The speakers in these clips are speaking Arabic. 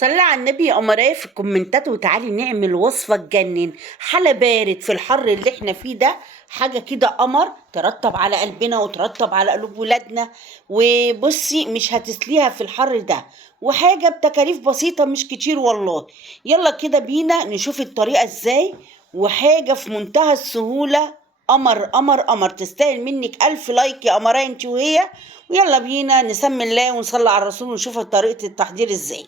صلي على النبي يا قمرايه في الكومنتات وتعالي نعمل وصفة تجنن. حلا بارد في الحر اللي احنا فيه ده، حاجة كده قمر ترطب على قلبنا وترطب على قلوب ولادنا. وبصي مش هتسليها في الحر ده، وحاجة بتكاليف بسيطة مش كتير والله. يلا كده بينا نشوف الطريقة ازاي، وحاجة في منتهى السهولة. قمر قمر قمر، تستاهل منك 1000 لايك يا قمرايه انت وهي. ويلا بينا نسمي الله ونصلي على الرسول ونشوف طريقة التحضير ازاي.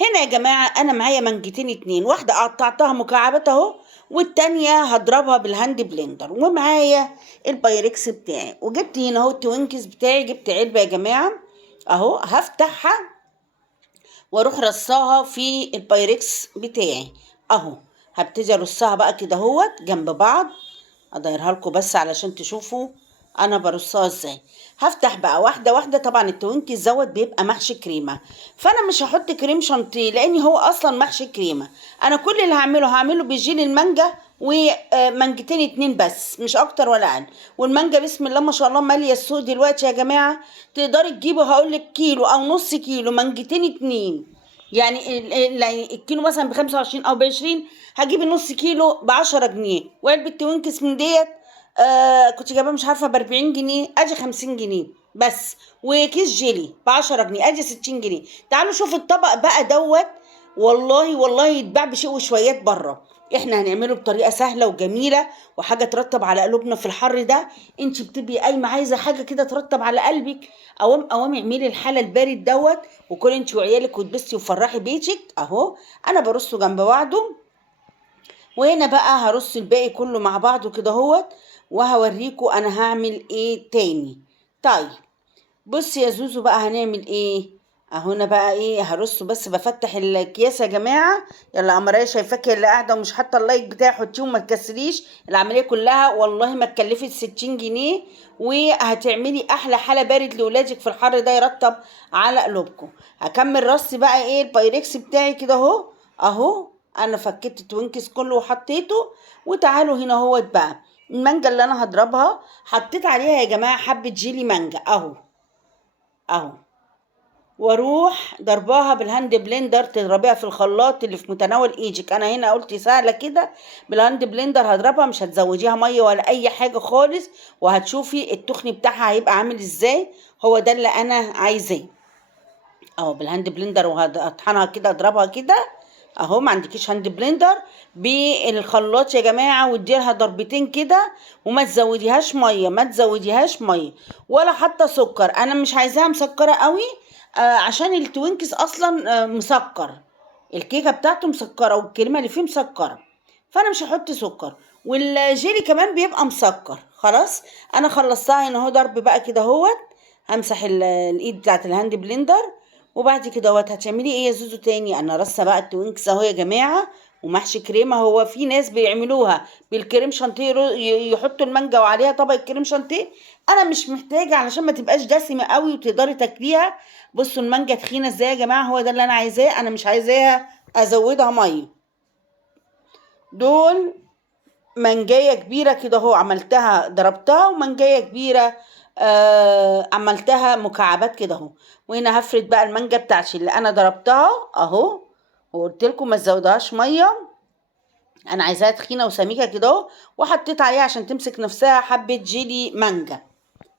هنا يا جماعة أنا معايا منجتين اتنين، واحدة قطعتها مكعبات أهو، والتانية هضربها بالهاند بلندر. ومعايا البايركس بتاعي، وجبت هنا اهو التوينكس بتاعي، جبت علبة يا جماعة أهو. هفتحها واروح رصاها في البايركس بتاعي أهو. هبتدي ارصها بقى كده اهوت جنب بعض، ادايرها لكم بس علشان تشوفوا انا برصها ازاي. هفتح بقى واحده واحده. طبعا التوينكي الزود بيبقى محشي كريمه، فانا مش هحط كريم شانتيه لاني هو اصلا محشي كريمه. انا كل اللي هعمله بجيل المانجا ومانجتين اتنين بس، مش اكتر ولا اقل. والمانجا بسم الله ما شاء الله ماليه السوق دلوقتي يا جماعه. تقدري تجيبوا هقولك كيلو او نص كيلو مانجتين اتنين. يعني الكيلو مثلا ب25 او ب20، هجيب النص كيلو ب10 جنيه. وعلبة توينكس من ديت كنت جايبها مش عارفه ب40 جنيه، ادي 50 جنيه بس. وكيس جيلي ب10 جنيه، ادي 60 جنيه. تعالوا شوفوا الطبق بقى دوت. والله والله يتباع بشيء وشويات بره. احنا هنعمله بطريقه سهله وجميله، وحاجه ترطب على قلوبنا في الحر ده. انت بتبقي قايمه عايزه حاجه كده ترطب على قلبك، قوام قوام اعملي الحاله البارد دوت، وكلي انت وعيالك وتبسي وفرحي بيتك اهو. انا برصه جنب بعضه، وهنا بقى هرص الباقي كله مع بعضه كده اهوت. وهوريكم انا هعمل ايه تاني. طيب بص يا زوزو بقى هنعمل ايه. اهو انا بقى ايه هرصه، بس بفتح الكياس يا جماعه. يلا قمريه شايفاكي اللي قاعده ومش حاطه اللايك بتاعي، حطيه وما تكسليش. العمليه كلها والله ما اتكلفت 60 جنيه، وهتعملي احلى حاله بارد لاولادك في الحر ده يرطب على قلوبكم. هكمل رص بقى ايه البايركس بتاعي كده اهو. اهو انا فكيت التوينكس كله وحطيته. وتعالوا هنا اهوت بقى المانجا اللي انا هضربها، حطيت عليها يا جماعه حبه جيلي مانجا اهو. اهو واروح ضرباها بالهاند بلندر، تضربيها في الخلاط اللي في متناول ايدك. انا هنا قلت سهله كده بالهاند بلندر هضربها، مش هتزوديها ميه ولا اي حاجه خالص، وهتشوفي التخن بتاعها هيبقى عامل ازاي. هو ده اللي انا عايزاه اهو بالهاند بلندر. وهطحنها كده اضربها كده اهو. ما عندكيش هاند بلندر بالخلاط يا جماعه، واديلها ضربتين كده. وما تزوديهاش ميه، ما تزوديهاش ميه ولا حتى سكر. انا مش عايزاها مسكره قوي، عشان التوينكس اصلا مسكر. الكيكه بتاعته مسكره والكريمه اللي فيه مسكره، فانا مش هحط سكر. والجيلي كمان بيبقى مسكر. خلاص انا خلصتها هنا اهو ضرب بقى كده اهوت. همسح الايد بتاعت الهاند بلندر. وبعد كده اهوت هتعملي ايه يا زوزو تاني. انا رصه بقى التوينكس اهو يا جماعه، ومحشي كريمه. هو في ناس بيعملوها بالكريم شانتيه، يحطوا المانجا وعليها طبق الكريم شانتيه. انا مش محتاجه علشان ما تبقاش دسمه قوي وتقدري تاكليها. بصوا المانجا تخينه ازاي يا جماعه، هو ده اللي انا عايزاه. انا مش عايزاها ازودها ميه. دول منجايه كبيره كده اهو عملتها ضربتها، ومنجايه كبيره عملتها مكعبات كده اهو. وهنا هفرد بقى المانجا بتاعتي اللي انا ضربتها اهو. وقلت لكم ما تزودهاش ميه، انا عايزاها تخينه وسميكه كده اهو. وحطيت عليها عشان تمسك نفسها حبه جيلي مانجا.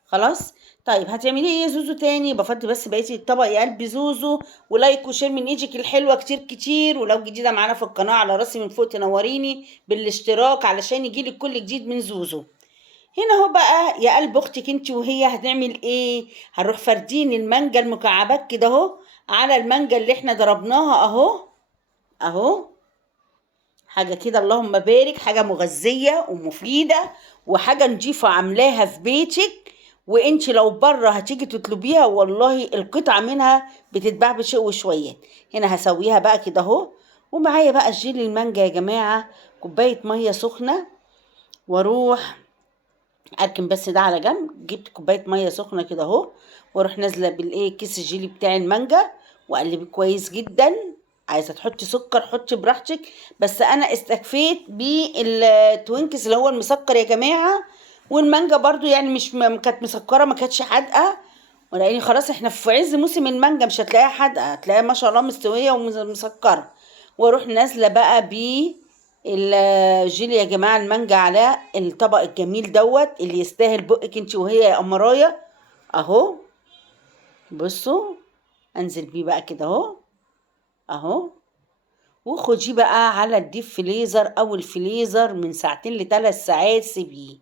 خلاص. طيب هتعملي ايه يا زوزو تاني. بفضي بس بقيتي الطبق يا قلبي زوزو، ولايك وشير من ايدك الحلوه كتير كتير. ولو جديده معانا في القناه على راسي من فوق تنوريني بالاشتراك علشان يجيلك كل جديد من زوزو. هنا اهو بقى يا قلب اختك انت وهي هنعمل ايه. هنروح فردين المانجا المكعبات كده اهو على المانجا اللي احنا ضربناها اهو. اهو حاجه كده اللهم بارك، حاجه مغذيه ومفيده، وحاجه نضيفه عاملاها في بيتك. وانت لو بره هتيجي تطلبيها والله القطعه منها بتتباع بشيء وشويات. هنا هسويها بقى كده اهو. ومعايا بقى الجيلي المانجا يا جماعه، كوبايه ميه سخنه. واروح اركن بس ده على جنب. جبت كوبايه ميه سخنه كده اهو، واروح نازله بالايه كيس الجيلي بتاع المانجا، واقلبه كويس جدا. عايزه تحطي سكر حطي براحتك، بس انا استكفيت بالتوينكس اللي هو المسكر يا جماعه. والمانجا برضو يعني مش كانت مسكره، ما كانتش حادقه. ولاني خلاص احنا في عز موسم المانجا، مش هتلاقيها حادقه، هتلاقيها ما شاء الله مستويه ومسكره. واروح نازله بقى الجيلي يا جماعه المانجا على الطبق الجميل دوت اللي يستاهل بقك انت وهي يا قمرايه. اهو بصوا، انزل بيه بقى كده اهو اهو. وخديه بقى على الديب فريزر او الفريزر من 2 ل3 ساعات، سيبيه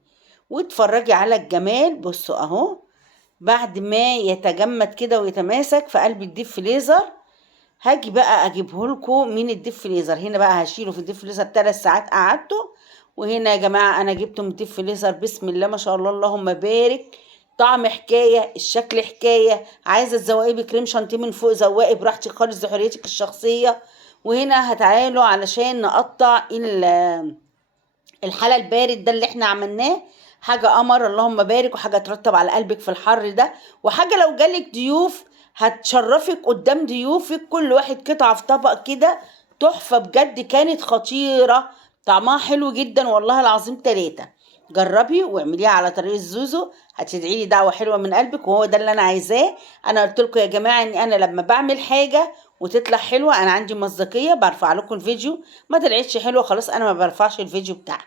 واتفرجي على الجمال. بصوا اهو، بعد ما يتجمد كده ويتماسك في قلب الديب فريزر، هاجي بقى اجيبه لكم من الديب فريزر. هنا بقى هشيله في الديب فريزر 3 ساعات قعدته. وهنا يا جماعه انا جبته من الديب فريزر، بسم الله ما شاء الله اللهم بارك. طعم حكايه، الشكل حكايه. عايزه تزوقي بكريم شانتيه من فوق زوقي براحتك خالص، دي حريتك الشخصيه. وهنا هتعالوا علشان نقطع الحلا البارد ده اللي احنا عملناه. حاجة قمر اللهم بارك، وحاجة ترطب على قلبك في الحر ده، وحاجة لو جالك ضيوف هتشرفك قدام ضيوفك، كل واحد قطعة في طبق كده. تحفة بجد، كانت خطيرة، طعمها حلو جدا والله العظيم 3. جربي واعمليها على طريقة زوزو، هتدعي لي دعوة حلوة من قلبك، وهو ده اللي انا عايزاه. انا قلت لكم يا جماعة ان انا لما بعمل حاجة وتطلع حلوة انا عندي مصداقية، برفع لكم الفيديو. ما طلعتش حلوة خلاص انا ما برفعش الفيديو بتاعها.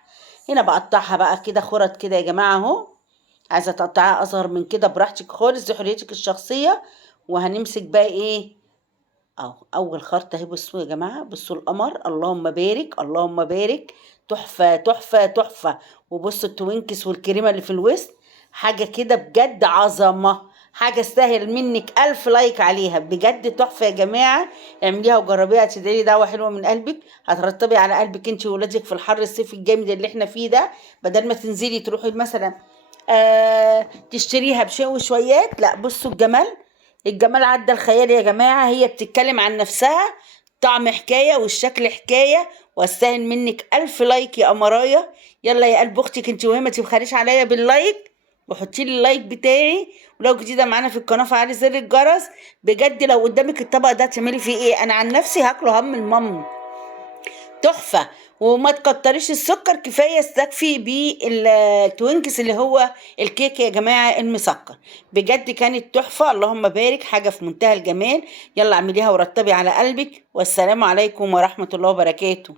هنا بقطعها بقى كده خرط كده يا جماعه اهو. عايزه تقطعها اصغر من كده براحتك خالص، دي حريتك الشخصيه. وهنمسك بقى ايه اهو اول خرطه اهي. بصوا يا جماعه، بصوا القمر اللهم بارك اللهم بارك، تحفه تحفه تحفه. وبصوا التوينكس والكريمه اللي في الوسط، حاجه كده بجد عظمه، حاجه استاهل منك 1000 لايك عليها، بجد تحفه يا جماعه. اعمليها وجربيها، هتدعي لي دعوه حلوه من قلبك، هترطبي على قلبك انت وولادك في الحر الصيف الجامد اللي احنا فيه ده. بدل ما تنزلي تروحي مثلا تشتريها بشيء وشويات، لا بصوا الجمال. الجمال عدى الخيال يا جماعة، هي بتتكلم عن نفسها. طعم حكاية والشكل حكاية، واستاهل منك 1000 لايك يا قمراية. يلا يا قلب اختك انت، وهي ما تبخليش عليا باللايك، وحطي لي اللايك بتاعي. ولو جديدة معانا في القناة فعلي زر الجرس. بجد لو قدامك الطبق ده تعملي فيه ايه؟ انا عن نفسي هاكله هم المم، تحفة. وما تكتريش السكر، كفاية استكفي بالتوينكس اللي هو الكيك يا جماعة المسكر. بجد كانت تحفة اللهم بارك، حاجة في منتهى الجمال. يلا اعمليها ورتبي على قلبك، والسلام عليكم ورحمة الله وبركاته.